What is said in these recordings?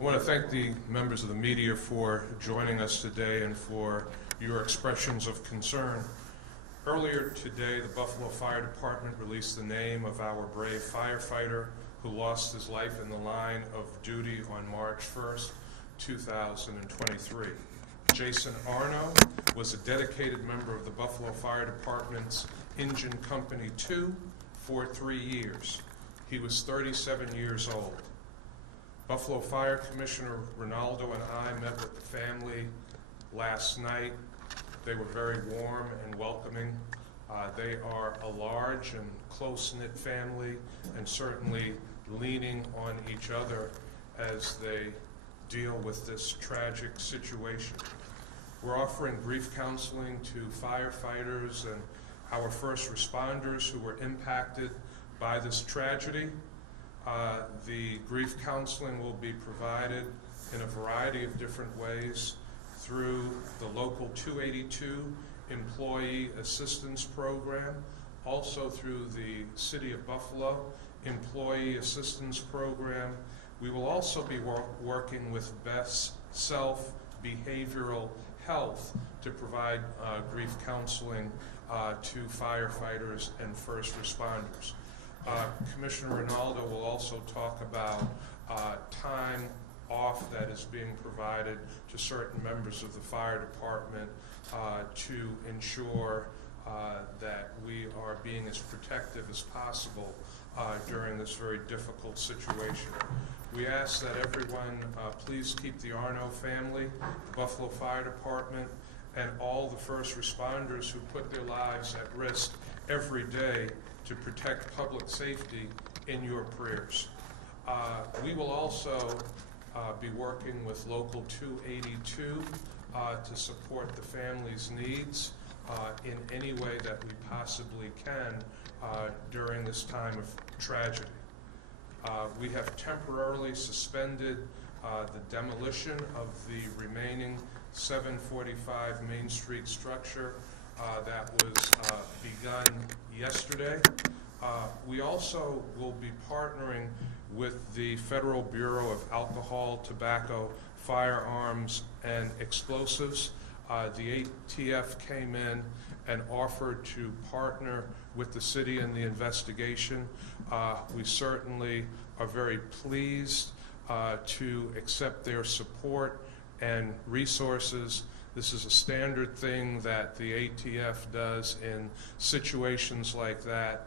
I want to thank the members of the media for joining us today and for your expressions of concern. Earlier today, the Buffalo Fire Department released the name of our brave firefighter who lost his life in the line of duty on March 1st, 2023. Jason Arno was a dedicated member of the Buffalo Fire Department's Engine Company 2 for 3 years. He was 37 years old. Buffalo Fire Commissioner Ronaldo and I met with the family last night. They were very warm and welcoming. They are a large and close-knit family and certainly leaning on each other as they deal with this tragic situation. We're offering grief counseling to firefighters and our first responders who were impacted by this tragedy. The grief counseling will be provided in a variety of different ways through the local 282 Employee Assistance Program, also through the City of Buffalo Employee Assistance Program. We will also be working with Best Self Behavioral Health to provide grief counseling to firefighters and first responders. Commissioner Ronaldo will also talk about time off that is being provided to certain members of the fire department to ensure that we are being as protective as possible during this very difficult situation. We ask that everyone please keep the Arno family, the Buffalo Fire Department, and all the first responders who put their lives at risk every day to protect public safety in your prayers. We will also be working with Local 282 to support the family's needs in any way that we possibly can during this time of tragedy. We have temporarily suspended the demolition of the remaining 745 Main Street structure that was begun yesterday. We also will be partnering with the Federal Bureau of Alcohol, Tobacco, Firearms, and Explosives. The ATF came in and offered to partner with the city in the investigation. We certainly are very pleased to accept their support and resources. This is a standard thing that the ATF does in situations like that.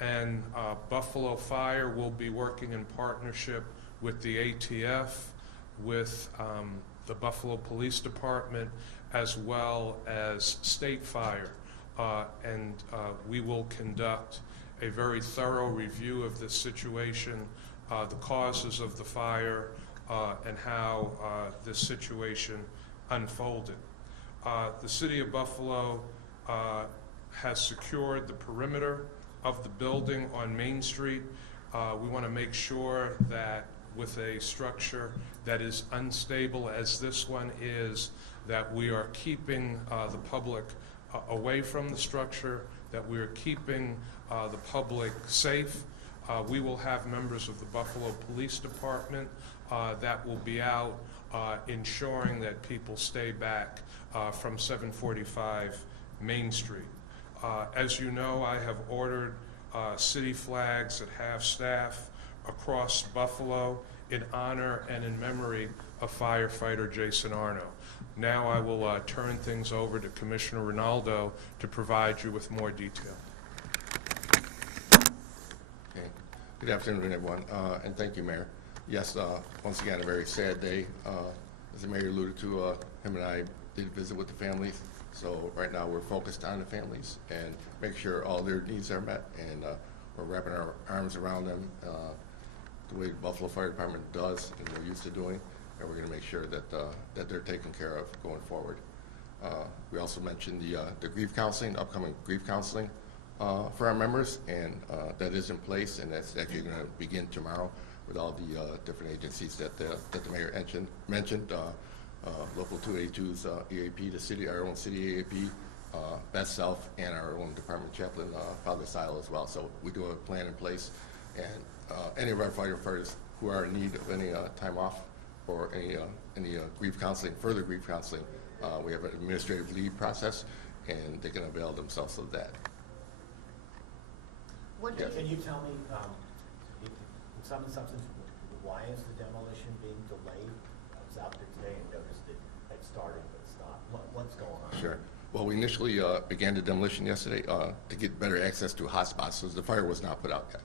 And Buffalo Fire will be working in partnership with the ATF, with the Buffalo Police Department, as well as State Fire. And we will conduct a very thorough review of this situation, the causes of the fire, and how this situation unfolded. The City of Buffalo has secured the perimeter of the building on Main Street. We want to make sure that with a structure that is unstable as this one is, that we are keeping the public away from the structure, that we are keeping the public safe. We will have members of the Buffalo Police Department that will be out ensuring that people stay back from 745 Main Street. As you know, I have ordered city flags at half-staff across Buffalo in honor and in memory of firefighter Jason Arno. Now I will turn things over to Commissioner Ronaldo to provide you with more detail. Okay. Good afternoon, everyone, and thank you, Mayor. Yes, once again, a very sad day. As the Mayor alluded to, him and I did visit with the families. So right now we're focused on the families and make sure all their needs are met, and we're wrapping our arms around them the way the Buffalo Fire Department does and we're used to doing, and we're going to make sure that that they're taken care of going forward. We also mentioned the grief counseling, upcoming grief counseling for our members, and that is in place, and that's actually going to begin tomorrow with all the different agencies that the Mayor mentioned. Local 282's EAP, the city, our own city EAP, Best Self, and our own department chaplain, Father Sile, as well. So we do have a plan in place, and any of our firefighters who are in need of any time off or any grief counseling, further grief counseling, we have an administrative leave process, and they can avail themselves of that. What Yeah. can you tell me, in some substance, why is the demolition being delayed? I was out there today and noticed it had started, but it's not. What's going on? Sure. Well, we initially began the demolition yesterday to get better access to hotspots, so the fire was not put out yet.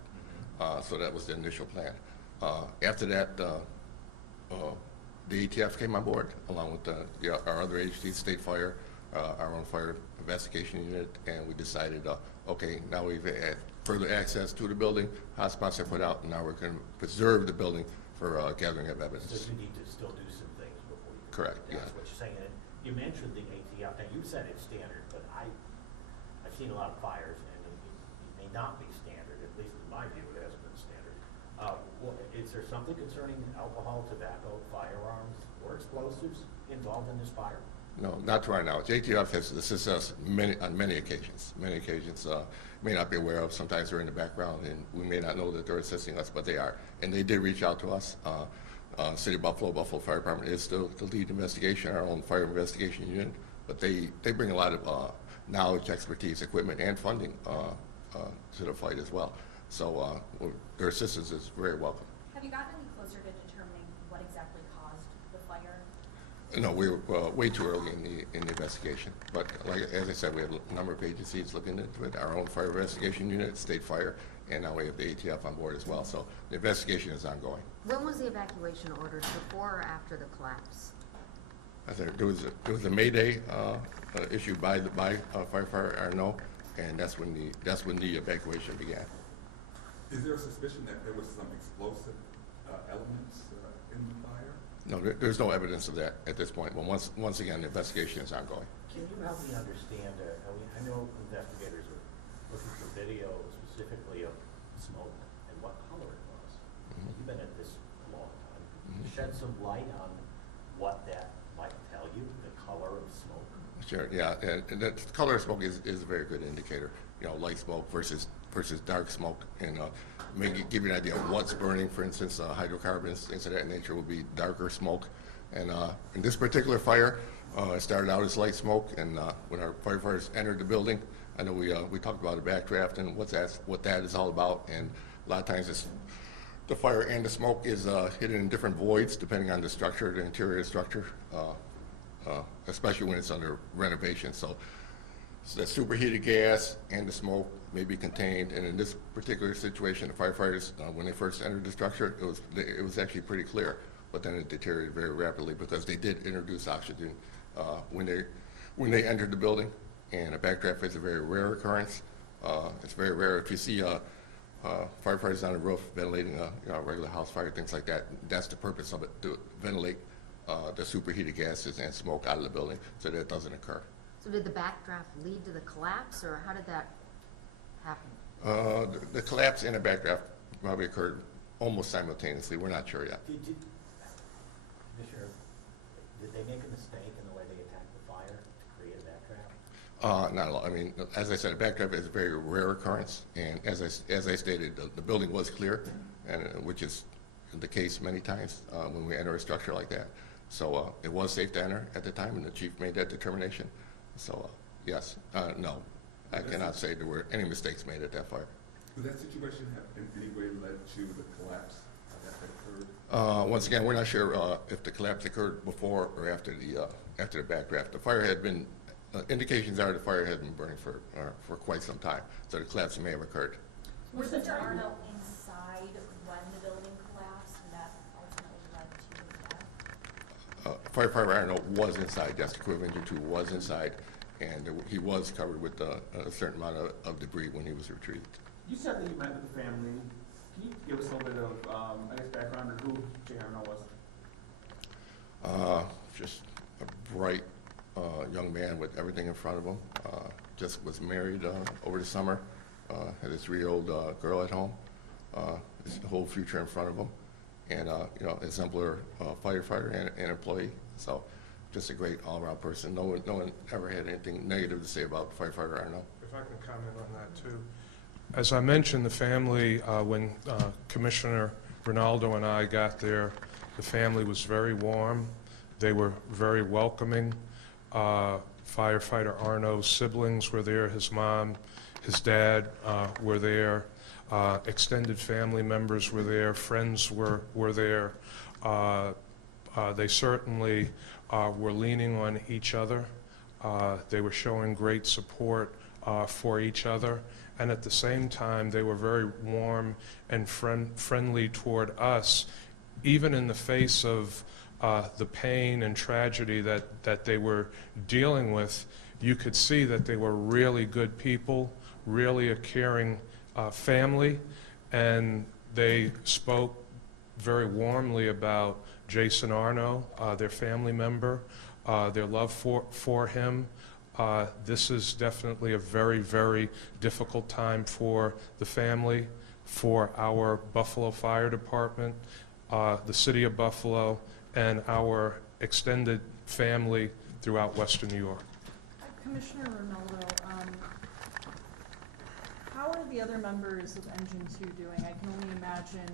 So that was the initial plan. After that, the ATF came on board, along with our other agencies, State Fire, our own fire investigation unit, and we decided, okay, now we've had further access to the building, hotspots are put out, and now we're going to preserve the building for gathering of evidence. So you need to still do some things before you. Correct, That's yeah. what you're saying. And you mentioned the ATF. Now, you said it's standard, but I've seen a lot of fires, and it may not be standard. At least in my view, it hasn't been standard. Is there something concerning alcohol, tobacco, firearms, or explosives involved in this fire? No, not to our knowledge. ATF has assisted us on many occasions. Many occasions, may not be aware of. Sometimes they're in the background, and we may not know that they're assisting us, but they are. And they did reach out to us. City of Buffalo Fire Department is still the lead investigation, our own fire investigation unit, but they bring a lot of knowledge, expertise, equipment, and funding to the fight as well. So their assistance is very welcome. Have you gotten any closer to determining what exactly caused the fire? No, we were way too early in the investigation. But as I said, we have a number of agencies looking into it. Our own fire investigation unit, State Fire, and now we have the ATF on board as well. So the investigation is ongoing. When was the evacuation ordered, before or after the collapse? I said there was a Mayday issued by Firefighter Arno, and that's when the evacuation began. Is there a suspicion that there was some explosive elements in the fire? No, there's no evidence of that at this point. But once again, the investigation is ongoing. Can you help me understand, I know investigators are looking for video specifically of smoke and what color it was. You've been at this a long time. Can you shed some light on what that might tell you, the color of smoke? Sure, yeah, and the color of smoke is a very good indicator. You know, light smoke versus dark smoke, and maybe give you an idea of what's burning. For instance, hydrocarbons, things of that nature, will be darker smoke. And in this particular fire, it started out as light smoke, and when our firefighters entered the building, I know we talked about a backdraft and what that is all about. And a lot of times it's the fire and the smoke is hidden in different voids depending on the structure, the interior structure, especially when it's under renovation. So the superheated gas and the smoke may be contained, and in this particular situation, the firefighters, when they first entered the structure, it was actually pretty clear, but then it deteriorated very rapidly because they did introduce oxygen when they entered the building, and a backdraft is a very rare occurrence. It's very rare if you see firefighters on the roof ventilating a regular house fire, things like that. That's the purpose of it, to ventilate the superheated gases and smoke out of the building so that it doesn't occur. So did the backdraft lead to the collapse, or how did that happen? The collapse and the backdraft probably occurred almost simultaneously. We're not sure yet. Commissioner, did they make a mistake in the way they attacked the fire to create a backdraft? Not a lot. I mean, as I said, a backdraft is a very rare occurrence, and as I stated, the building was clear, and which is the case many times when we enter a structure like that. So it was safe to enter at the time, and the chief made that determination. So yes, no, I cannot say there were any mistakes made at that fire. Would that situation have in any way led to the collapse that occurred? Once again, we're not sure if the collapse occurred before or after the backdraft. The fire had been, indications are the fire had been burning for quite some time, so the collapse may have occurred. Was Mr. Arno inside when the building collapsed, and that ultimately led to his death? Firefighter Arno was inside. That's the equivalent to was inside, and he was covered with a certain amount of debris when he was retrieved. You said that you met with the family. Can you give us a little bit of, I guess, background on who Jay Arno was? Just a bright young man with everything in front of him. Just was married over the summer. Had a 3-year-old girl at home. His whole future in front of him, and you know, exemplar firefighter and employee. So, just a great all-around person. No one ever had anything negative to say about Firefighter Arno. If I can comment on that too. As I mentioned, the family, when Commissioner Rinaldo and I got there The family was very warm. They were very welcoming. Firefighter Arno's siblings were there, his mom, his dad were there. Extended family members were there, friends were there. They certainly were leaning on each other. They were showing great support for each other, and at the same time they were very warm and friendly toward us, even in the face of the pain and tragedy that they were dealing with. You could see that they were really good people, really a caring family, and they spoke very warmly about Jason Arno, their family member, their love for him. This is definitely a very, very difficult time for the family, for our Buffalo Fire Department, the City of Buffalo, and our extended family throughout Western New York. Commissioner Ronaldo, how are the other members of Engine 2 doing? I can only imagine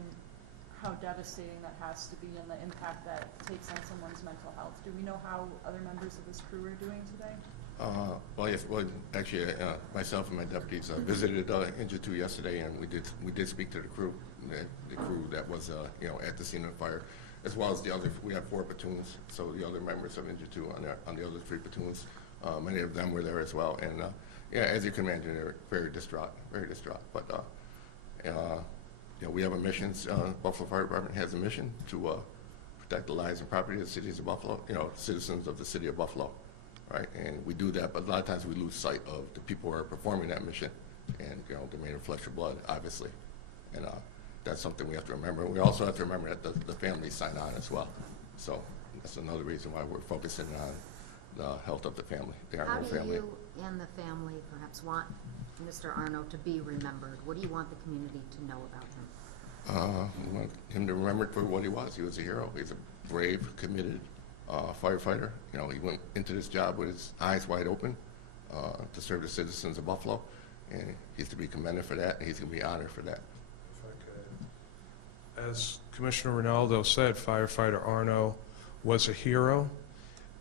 how devastating that has to be and the impact that takes on someone's mental health. Do we know how other members of this crew are doing today? Well, yes. Well, actually, myself and my deputies visited Engine 2 yesterday, and we did speak to the crew that was at the scene of the fire, as well as the other. We had 4 platoons, so the other members of Engine 2 on the other 3 platoons. Many of them were there as well, and yeah, as you can imagine, they're very distraught, very distraught. But we have a mission. Buffalo Fire Department has a mission to protect the lives and property of the cities of Buffalo, citizens of the city of Buffalo, right? And we do that, but a lot of times we lose sight of the people who are performing that mission, and they're made of flesh and blood, obviously, and that's something we have to remember. We also have to remember that the families sign on as well. So that's another reason why we're focusing on the health of the family, the Arno family. How do you and the family perhaps want Mr. Arno to be remembered? What do you want the community to know about him? We want him to remember for what he was. He was a hero. He's a brave, committed firefighter. He went into this job with his eyes wide open to serve the citizens of Buffalo, and he's to be commended for that, and he's going to be honored for that. If I could. As Commissioner Ronaldo said, Firefighter Arno was a hero,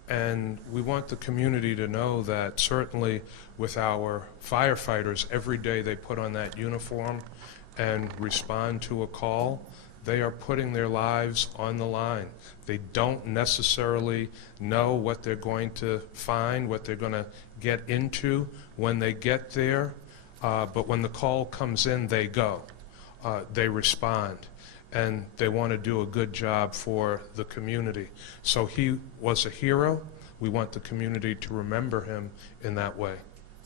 and we want the community to know that certainly with our firefighters, every day they put on that uniform and respond to a call, they are putting their lives on the line. They don't necessarily know what they're going to find, what they're going to get into when they get there, but when the call comes in, they go. They respond, and they want to do a good job for the community. So he was a hero. We want the community to remember him in that way.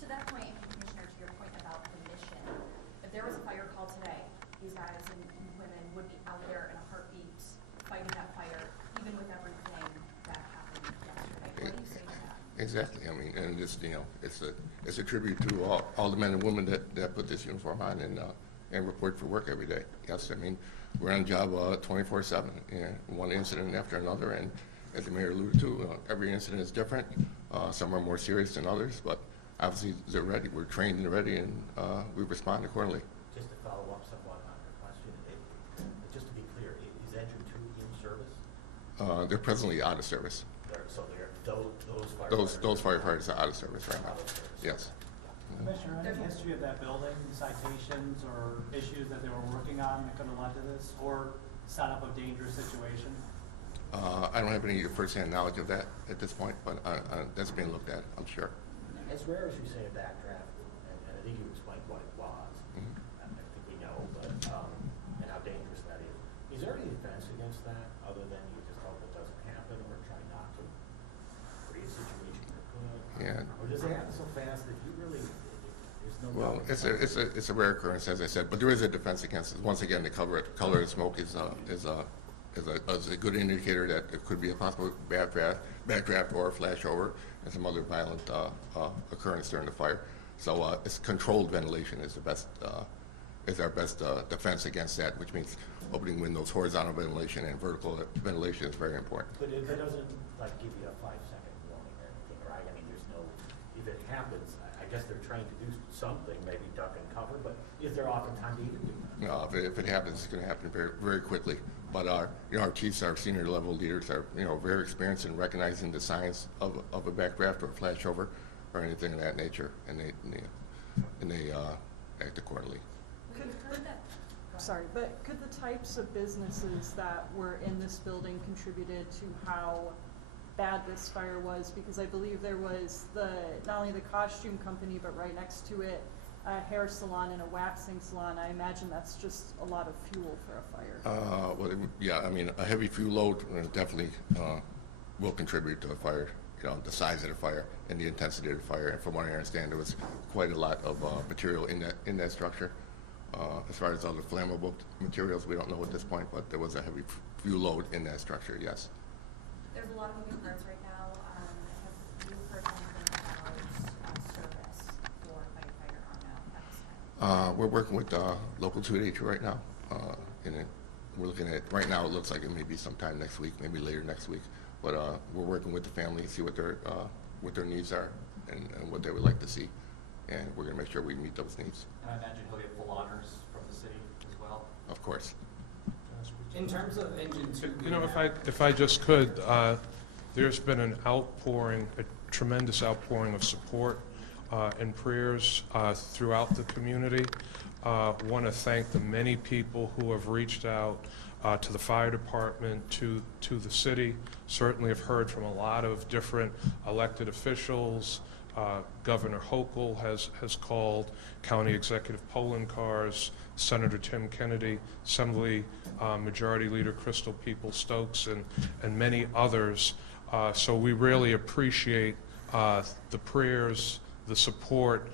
To that point, Commissioner, to your point about the mission, if there was a fire call today, these guys and women would be out there in a heartbeat fighting that fire, even with everything that happened yesterday. What do you say to that? Exactly. I mean, and it's a tribute to all the men and women that put this uniform on and report for work every day. Yes, I mean, we're on job 24/7, one incident after another, and as the mayor alluded to, every incident is different. Some are more serious than others, but obviously they're ready. We're trained and ready, and we respond accordingly. Just to follow up somewhat on your question, just to be clear, is Engine 2 in service? They're presently out of service. So those firefighters are out of service right now. Out of service. Yes. Commissioner, any history of that building, citations or issues that they were working on that could have led to this, or set up a dangerous situation? I don't have any first-hand knowledge of that at this point, but that's being looked at, I'm sure. As rare as you say a backdraft, and I think you explained what it was, I think we know, but, and how dangerous that is. Is there any defense against that, other than you just hope it doesn't happen, or try not to create a situation that could? Yeah. Or does it happen so fast that you really, there's no... Well, it's a rare occurrence, as I said, but there is a defense against it. Once again, the color of smoke is a good indicator that it could be a possible backdraft or a flashover and some other violent occurrence during the fire. So it's controlled ventilation is our best defense against that, which means opening windows, horizontal ventilation, and vertical ventilation is very important. But it doesn't give you a 5-second warning or anything, right? I mean, there's no, if it happens, I guess they're trying to do something, maybe duck and cover, but is there often time to even do that? No, if it happens, it's going to happen very, very quickly. But our chiefs, our senior level leaders are, very experienced in recognizing the signs of a backdraft or a flashover or anything of that nature, and they act accordingly. Sorry, but could the types of businesses that were in this building contributed to how bad this fire was? Because I believe there was not only the costume company, but right next to it, a hair salon and a waxing salon. I imagine that's just a lot of fuel for a fire. Well, yeah, I mean, a heavy fuel load definitely will contribute to a fire. The size of the fire and the intensity of the fire. And from what I understand, there was quite a lot of material in that structure. As far as other flammable materials, we don't know at this point, but there was a heavy fuel load in that structure, yes. There's a lot of moving parts right now. Have you heard anything about service for Firefighter Arno at this time? We're working with local 282 right now. We're looking at, right now it looks like it may be sometime next week, maybe later next week. But we're working with the family, see what their needs are and what they would like to see. And we're going to make sure we meet those needs. And I imagine he'll get full honors from the city as well. Of course. In terms of engine 2, If I just could, there's been an outpouring, a tremendous outpouring of support and prayers throughout the community. Want to thank the many people who have reached out to the fire department, to the city. Certainly have heard from a lot of different elected officials. Governor Hochul has called, County Executive Polenkars, Senator Tim Kennedy, Assembly Majority Leader Crystal Peoples-Stokes, and many others. So we really appreciate the prayers, the support,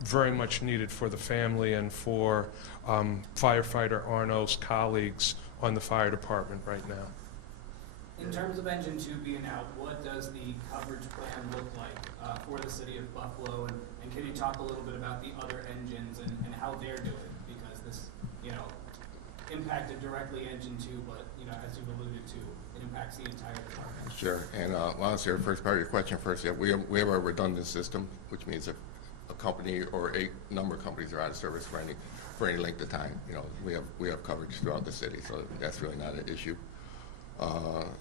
very much needed for the family and for Firefighter Arno's colleagues on the fire department right now. in terms of engine 2 being out, what does the coverage plan look like for the city of Buffalo? And can you talk a little bit about the other engines and how they're doing? Because this, impacted directly engine 2, but, as you've alluded to, it impacts the entire department. Sure. And I'll answer the first part of your question first. Yeah, we have a redundant system, which means if a company or a number of companies are out of service for any length of time, we have coverage throughout the city, so that's really not an issue.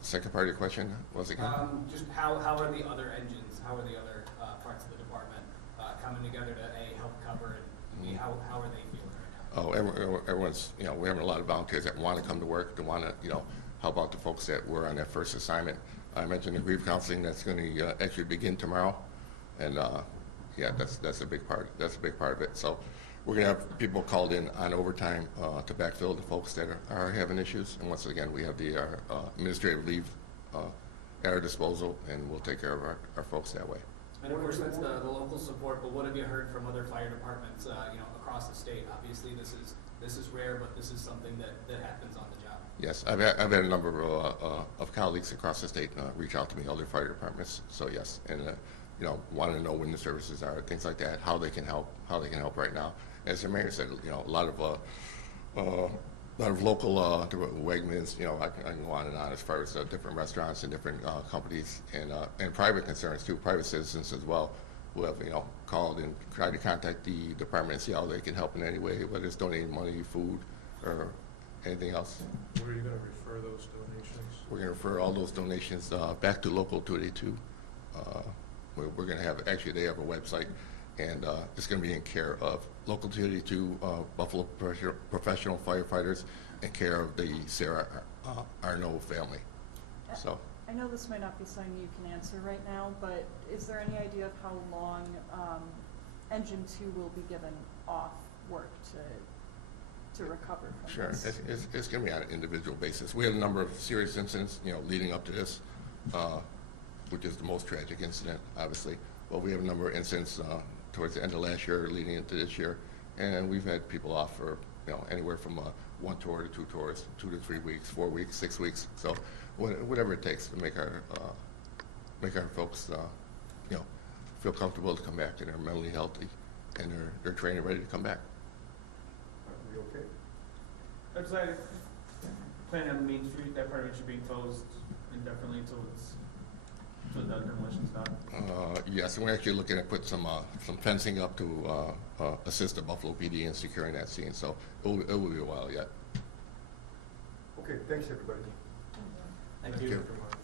Second part of your question was again? Just how are the other engines, how are the other parts of the department coming together to A, help cover, and B, how are they feeling right now? Oh, everyone's, we're having a lot of volunteers that want to come to work, that want to, help out the folks that were on their first assignment. I mentioned the grief counseling that's going to actually begin tomorrow, and yeah, that's a big part. That's a big part of it. So we're going to have people called in on overtime to backfill the folks that are having issues. And once again, we have the administrative leave at our disposal, and we'll take care of our folks that way. And of course, that's the local support, but what have you heard from other fire departments, across the state? Obviously, this is rare, but this is something that happens on the job. Yes, I've had a number of colleagues across the state reach out to me, other fire departments. So yes, and wanting to know when the services are, things like that, how they can help right now. As the mayor said, a lot of local Wegmans, I can go on and on as far as different restaurants and different companies and private concerns too, private citizens as well, who have called and tried to contact the department and see how they can help in any way, whether it's donating money, food, or anything else. Where are you going to refer those donations? We're going to refer all those donations back to Local 282. We're going to have, actually they have a website, and it's going to be in care of Local 282 Buffalo Professional Firefighters, in care of the Sarah Arno family. So I know this might not be something you can answer right now, but is there any idea of how long Engine 2 will be given off work to recover from sure, this? it's going to be on an individual basis. We had a number of serious incidents, leading up to this, which is the most tragic incident, obviously. But we have a number of incidents towards the end of last year, leading into this year, and we've had people off for anywhere from 1 tour to 2 tours, 2 to 3 weeks, 4 weeks, 6 weeks. So whatever it takes to make our folks feel comfortable to come back, and they're mentally healthy, and they're trained and ready to come back. Are we okay? Looks like planning on the Main Street, that part of it should be closed indefinitely until the demolition's done. Yes, and we're actually looking at put some fencing up to assist the Buffalo PD in securing that scene. So it will be a while yet. Okay. Okay, thanks, everybody. Thank Thank you. you. Very much.